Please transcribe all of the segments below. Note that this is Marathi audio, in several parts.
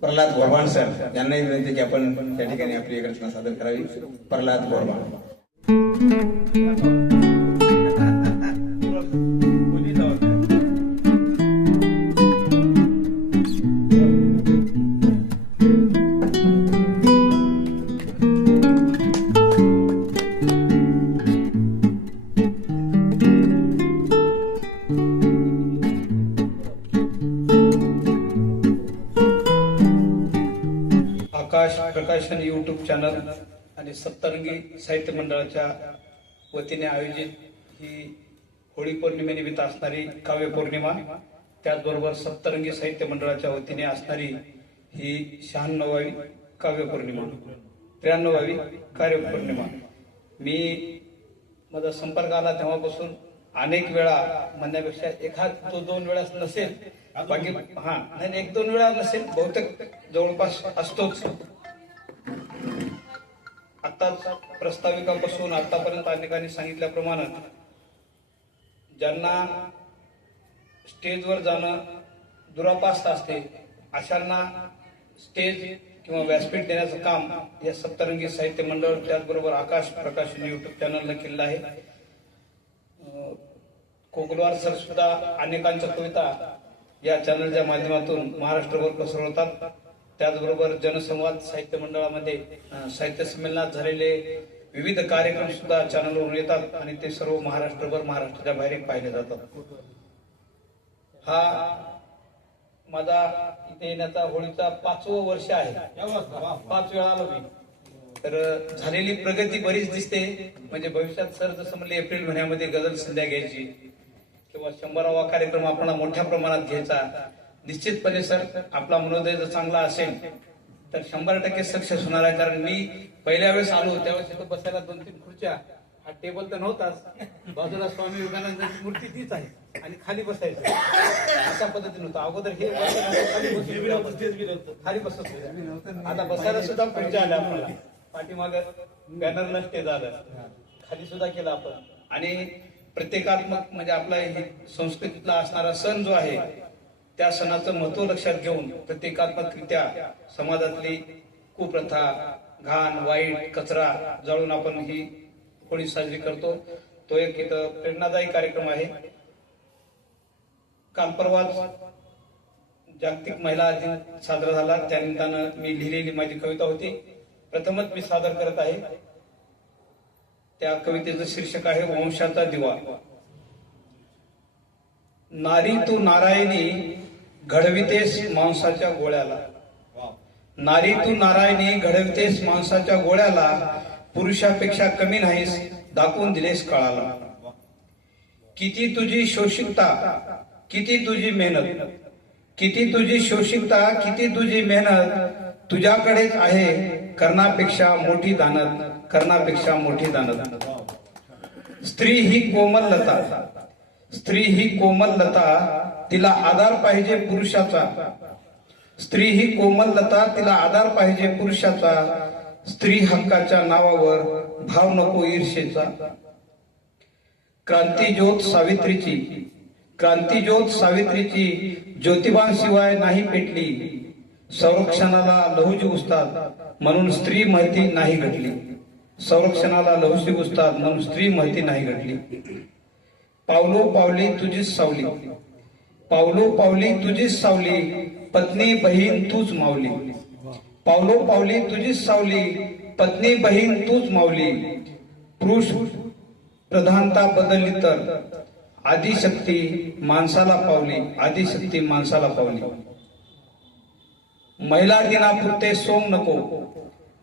प्रल्हाद गोरवाण सर यांनाही विनंती की आपण त्या ठिकाणी आपली एक रचना सादर करावी. प्रल्हाद गोरवाण प्रकाश प्रकाशन यूट्यूब चॅनल आणि सप्तरंगी साहित्य मंडळाच्या वतीने आयोजित ही होळी पौर्णिमेनिमित्त असणारी काव्य पौर्णिमा त्याचबरोबर सप्तरंगी साहित्य मंडळाच्या वतीने असणारी ही शहाण्णवावी काव्य पौर्णिमा त्र्याण्णवावी कार्य पौर्णिमा. मी माझा संपर्क आला तेव्हापासून अनेक वेळा म्हणण्यापेक्षा एखाद तो दोन वेळा नसेल बाकी हा नाही एक दोन वेळा नसेल बहुतेक जवळपास असतोच. आताच प्रस्ताविकापासून आतापर्यंत अनेकांनी सांगितल्याप्रमाणे ज्यांना स्टेजवर जाणं दुरापास्त असते अशांना स्टेज किंवा व्यासपीठ देण्याचं काम या सप्तरंगी साहित्य मंडळ त्याचबरोबर आकाश प्रकाशन युट्यूब चॅनलनं केलेलं आहे. अं, कोकलवार सर सुद्धा अनेकांच्या कविता या चॅनलच्या माध्यमातून महाराष्ट्रभर पसरवतात. त्याचबरोबर जनसंवाद साहित्य मंडळामध्ये साहित्य संमेलनात झालेले विविध कार्यक्रम सुद्धा चॅनलवरून येतात आणि ते सर्व महाराष्ट्रभर महाराष्ट्राच्या बाहेर पाहिले जातात. हा माझा इथे येण्याचा होळीचा पाचवं वर्ष आहे. पाच वेळा आलो मी. तर झालेली प्रगती बरीच दिसते. म्हणजे भविष्यात सर जसं म्हणले एप्रिल महिन्यामध्ये गजल संध्या घ्यायची किंवा शंभरावा कार्यक्रम आपण मोठ्या प्रमाणात घ्यायचा. निश्चितपणे सर आपला मनोदय जर चांगला असेल तर शंभर टक्के सक्सेस होणार आहे. कारण मी पहिल्या वेळेस आलो त्यावेळेस इथं बसायला दोन तीन खुर्च्या हा टेबल तर नव्हताच. बाजूला स्वामी विवेकानंदांची मूर्ती तीच आहे. आणि खाली बसायचं. अशा पद्धतीने होतं. अगोदर हे खाली बसत. आता बसायला सुद्धा खुर्च्या आल्या आपल्याला पाठीमाग बॅनरला स्टेज आलं खाली सुद्धा केलं आपण. आणि प्रत्येकात्मक म्हणजे आपला हे संस्कृतीतला असणारा सण जो आहे त्या सणाचं महत्त्व लक्षात घेऊन प्रत्येकात्मकरित्या समाजातली कुप्रथा घाण वाईट कचरा जाळून आपण ही होळी साजरी करतो. तो एक इथं प्रेरणादायी कार्यक्रम आहे. काल परवाच जागतिक महिला दिन साजरा झाला. त्यानिमित्तानं मी लिहिलेली माझी कविता होती. प्रथमच मी सादर करत आहे. त्या कवितेचं शीर्षक आहे वंशाचा दिवा. नारी तू नारायणी घडवितेस मांसाच्या गोळ्याला. नारी तू नारायणी घडवितेस मांसाच्या गोळ्याला. पुरुषापेक्षा कमी नाहीस दाखवून दिलेस काळाला. किती तुझी शोषिकता किती तुझी मेहनत. किती तुझी शोषिकता किती तुझी मेहनत. तुझ्याकडेच आहे कर्णापेक्षा मोठी दानत कर्णापेक्षा मोठी दानत. स्त्री ही कोमल लता. स्त्री ही कोमल लता तिला आधार पाहिजे पुरुषाचा. स्त्री ही कोमल लता तिला आधार पाहिजे पुरुषाचा. स्त्री हक्काच्या नावावर भाव नको ईर्षेचा. क्रांतीज्योत सावित्रीची. क्रांतीज्योत सावित्रीची ज्योतिबांशिवाय नाही पेटली. संरक्षणाला लहुजी उस्ताद म्हणून स्त्री माहिती नाही घडली संरक्षणाला लहुजी उस्ताद म्हणून स्त्री माहिती नाही घडली पावलो पावली तुझीच सावली. पावलो पावली तुझीच सावली पत्नी बहीण तूच मावली. पावलो पावली तुझीच सावली पत्नी बहीण तूच मावली. पुरुष प्रधानता बदलली तर आदिशक्ती माणसाला पावली आदिशक्ती माणसाला पावली. महिला दिनापुरते सोंग नको.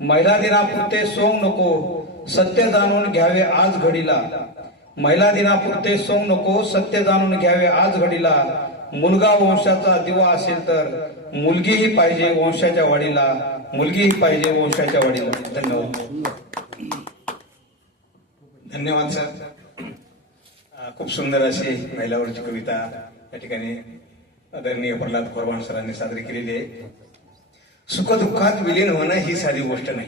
महिला दिनापुरते सोंग नको. सत्य जाणून घ्यावे आज घडीला. महिला दिनापुरते सोंग नको सत्य जाणून घ्यावे आज घडीला. मुलगा वंशाचा दिवा असेल तर मुलगीही पाहिजे वंशाच्या वाढीला. मुलगीही पाहिजे वंशाच्या वाडीला धन्यवाद. धन्यवाद सर. खूप सुंदर अशी महिलावरची कविता या ठिकाणी आदरणीय प्रल्हाद कोरबाण सरांनी सादरी केलेली आहे. सुखदुःखात विलीन होणं ही साधी गोष्ट नाही.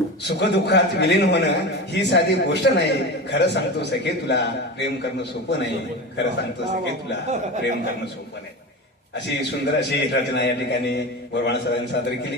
सुखदुःखात विलीन होणं ही साधी गोष्ट नाही. खरं सांगतो सखे तुला प्रेम करणं सोपं नाही. खरं सांगतो सखे तुला प्रेम करणं सोपं नाही. अशी सुंदर अशी रचना या ठिकाणी बोरवाण सरांनी सादर केली.